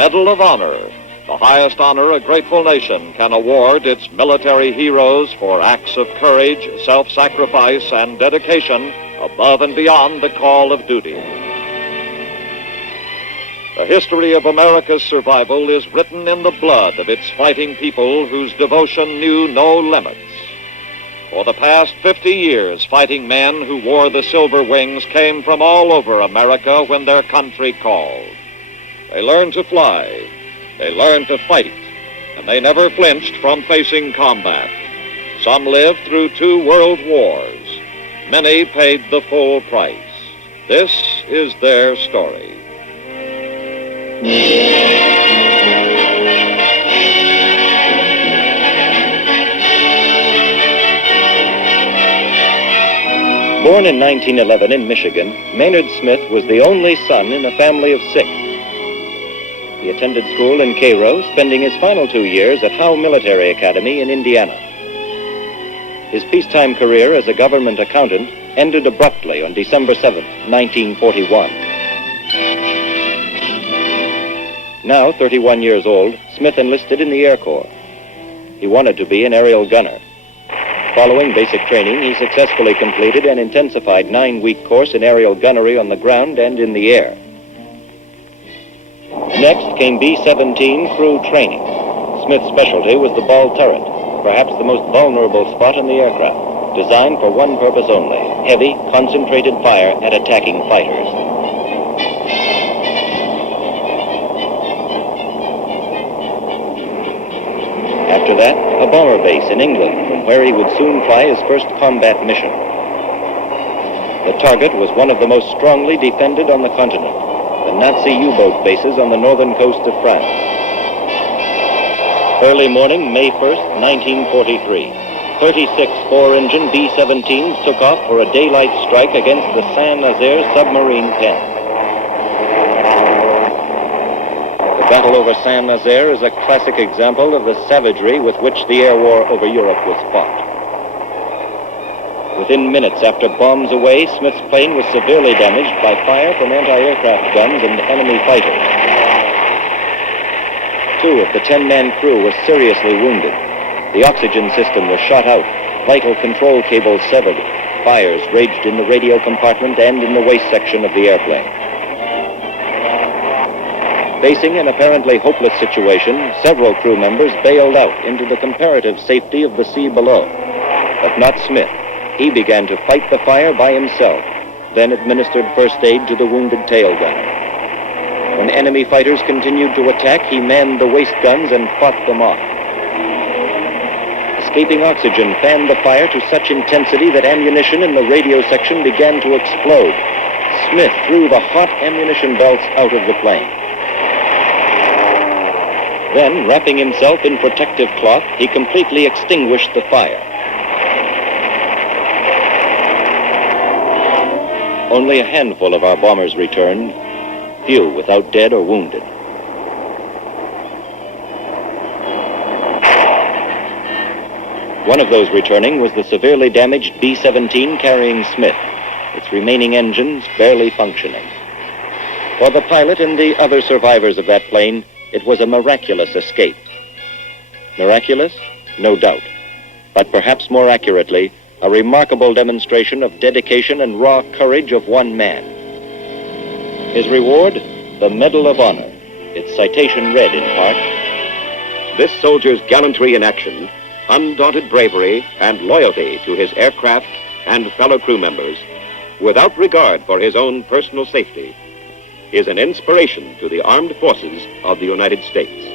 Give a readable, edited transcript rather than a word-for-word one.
Medal of Honor, the highest honor a grateful nation can award its military heroes for acts of courage, self-sacrifice, and dedication above and beyond the call of duty. The history of America's survival is written in the blood of its fighting people whose devotion knew no limits. For the past 50 years, fighting men who wore the silver wings came from all over America when their country called. They learned to fly, they learned to fight, and they never flinched from facing combat. Some lived through 2 world wars. Many paid the full price. This is their story. Born in 1911 in Michigan, Maynard Smith was the only son in a family of 6. He attended school in Cairo, spending his final 2 years at Howe Military Academy in Indiana. His peacetime career as a government accountant ended abruptly on December 7, 1941. Now 31 years old, Smith enlisted in the Air Corps. He wanted to be an aerial gunner. Following basic training, he successfully completed an intensified 9-week course in aerial gunnery on the ground and in the air. Next came B-17 crew training. Smith's specialty was the ball turret, perhaps the most vulnerable spot in the aircraft, designed for one purpose only: heavy, concentrated fire at attacking fighters. After that, a bomber base in England, from where he would soon fly his first combat mission. The target was one of the most strongly defended on the continent, the Nazi U-boat bases on the northern coast of France. Early morning, May 1st, 1943, 36 4-engine B-17s took off for a daylight strike against the Saint-Nazaire submarine pen. The battle over Saint-Nazaire is a classic example of the savagery with which the air war over Europe was fought. Within minutes after bombs away, Smith's plane was severely damaged by fire from anti-aircraft guns and enemy fighters. 2 of the 10-man crew were seriously wounded. The oxygen system was shot out, vital control cables severed. Fires raged in the radio compartment and in the waist section of the airplane. Facing an apparently hopeless situation, several crew members bailed out into the comparative safety of the sea below. But not Smith. He began to fight the fire by himself, then administered first aid to the wounded tail gunner. When enemy fighters continued to attack, he manned the waist guns and fought them off. Escaping oxygen fanned the fire to such intensity that ammunition in the radio section began to explode. Smith threw the hot ammunition belts out of the plane. Then, wrapping himself in protective cloth, he completely extinguished the fire. Only a handful of our bombers returned, few without dead or wounded. One of those returning was the severely damaged B-17 carrying Smith, its remaining engines barely functioning. For the pilot and the other survivors of that plane, it was a miraculous escape. Miraculous? No doubt. But perhaps more accurately, a remarkable demonstration of dedication and raw courage of one man. His reward? The Medal of Honor. Its citation read in part, "This soldier's gallantry in action, undaunted bravery, and loyalty to his aircraft and fellow crew members, without regard for his own personal safety, is an inspiration to the armed forces of the United States."